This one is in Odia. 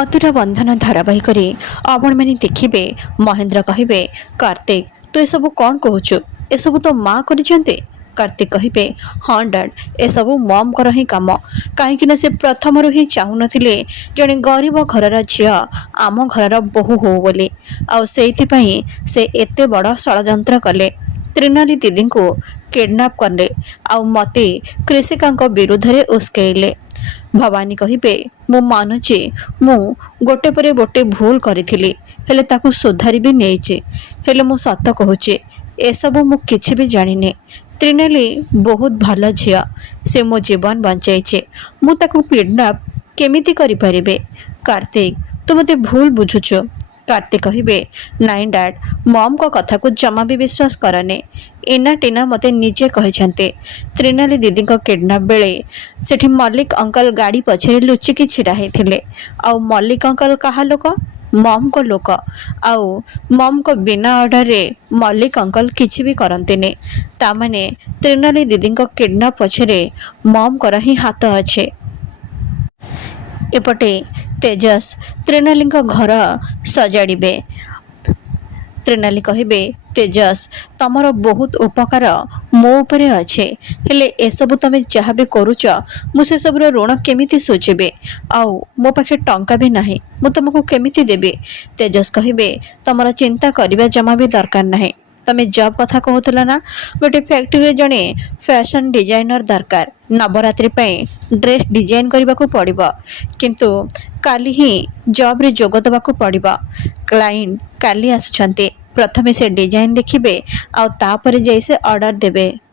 ଅତୁର ବନ୍ଧନ ଧାରାବାହିକରେ ଆପଣମାନେ ଦେଖିବେ ମହେନ୍ଦ୍ର କହିବେ କାର୍ତ୍ତିକ ତୁ ଏସବୁ କ'ଣ କହୁଛୁ? ଏସବୁ ତ ମା କରିଛନ୍ତି। କାର୍ତ୍ତିକ କହିବେ ହଁ ଡାଡ୍, ଏସବୁ ମମ୍ଙ୍କର ହିଁ କାମ। କାହିଁକିନା ସେ ପ୍ରଥମରୁ ହିଁ ଚାହୁଁନଥିଲେ ଜଣେ ଗରିବ ଘରର ଝିଅ ଆମ ଘରର ବୋହୂ ହଉ ବୋଲି। ଆଉ ସେଇଥିପାଇଁ ସେ ଏତେ ବଡ଼ ଷଡ଼ଯନ୍ତ୍ର କଲେ। ତ୍ରିନାଲି ଦିଦିଙ୍କୁ କିଡନାପ୍ କଲେ ଆଉ ମୋତେ କୃଷିକାଙ୍କ ବିରୁଦ୍ଧରେ ଉସ୍କେଇଲେ। ଭବାନୀ କହିବେ ମୁଁ ମାନୁଛି ମୁଁ ଗୋଟେ ପରେ ଗୋଟେ ଭୁଲ କରିଥିଲି, ହେଲେ ତାକୁ ସୁଧାରି ବି ନେଇଛି। ହେଲେ ମୁଁ ସତ କହୁଛି ଏସବୁ ମୁଁ କିଛି ବି ଜାଣିନି। ତ୍ରିନାଲି ବହୁତ ଭଲ ଝିଅ, ସେ ମୋ ଜୀବନ ବଞ୍ଚାଇଛି। ମୁଁ ତାକୁ କିଡନାପ୍ କେମିତି କରିପାରିବେ? କାର୍ତ୍ତିକ ତୁ ମୋତେ ଭୁଲ ବୁଝୁଛୁ। କାର୍ତ୍ତିକ କହିବେ ନାଇଁ ଡାଡ୍, ମମ୍ଙ୍କ କଥାକୁ ଜମା ବି ବିଶ୍ୱାସ କରନି। ଇନା ଟିନା ମୋତେ ନିଜେ କହିଛନ୍ତି ତ୍ରିନାଲି ଦିଦିଙ୍କ କିଡନାପ୍ ବେଳେ ସେଠି ମଲ୍ଲିକ ଅଙ୍କଲ ଗାଡ଼ି ପଛରେ ଲୁଚିକି ଛିଡ଼ା ହେଇଥିଲେ। ଆଉ ମଲ୍ଲିକ ଅଙ୍କଲ କାହା ଲୋକ? ମମ୍ଙ୍କ ଲୋକ। ଆଉ ମମ୍ଙ୍କ ବିନା ଅର୍ଡ଼ରରେ ମଲ୍ଲିକ ଅଙ୍କଲ କିଛି ବି କରନ୍ତିନି। ତାମାନେ ତ୍ରିନାଲି ଦିଦିଙ୍କ କିଡନାପ୍ ପଛରେ ମମ୍ଙ୍କର ହିଁ ହାତ ଅଛି। ଏପଟେ ତେଜସ୍ ତ୍ରିନାଲିଙ୍କ ଘର ସଜାଡ଼ିବେ। ତ୍ରିନାଲି କହିବେ ତେଜସ୍ ତମର ବହୁତ ଉପକାର ମୋ ଉପରେ ଅଛି, ହେଲେ ଏସବୁ ତମେ ଯାହା ବି କରୁଛ ମୁଁ ସେସବୁର ଋଣ କେମିତି ଶୁଝିବି? ଆଉ ମୋ ପାଖେ ଟଙ୍କା ବି ନାହିଁ, ମୁଁ ତମକୁ କେମିତି ଦେବି? ତେଜସ୍ କହିବେ ତମର ଚିନ୍ତା କରିବା ଜମା ବି ଦରକାର ନାହିଁ। ତମେ ଜବ୍ କଥା କହୁଥିଲ ନା, ଗୋଟେ ଫ୍ୟାକ୍ଟ୍ରିରେ ଜଣେ ଫ୍ୟାସନ୍ ଡିଜାଇନର ଦରକାର। ନବରାତ୍ରି ପାଇଁ ଡ୍ରେସ୍ ଡିଜାଇନ୍ କରିବାକୁ ପଡ଼ିବ, କିନ୍ତୁ କାଲି ହିଁ ଜବ୍ରେ ଯୋଗ ଦେବାକୁ ପଡ଼ିବ। କ୍ଲାଇଣ୍ଟ କାଲି ଆସୁଛନ୍ତି, ପ୍ରଥମେ ସେ ଡିଜାଇନ୍ ଦେଖିବେ ଆଉ ତାପରେ ଯାଇ ସେ ଅର୍ଡ଼ର ଦେବେ।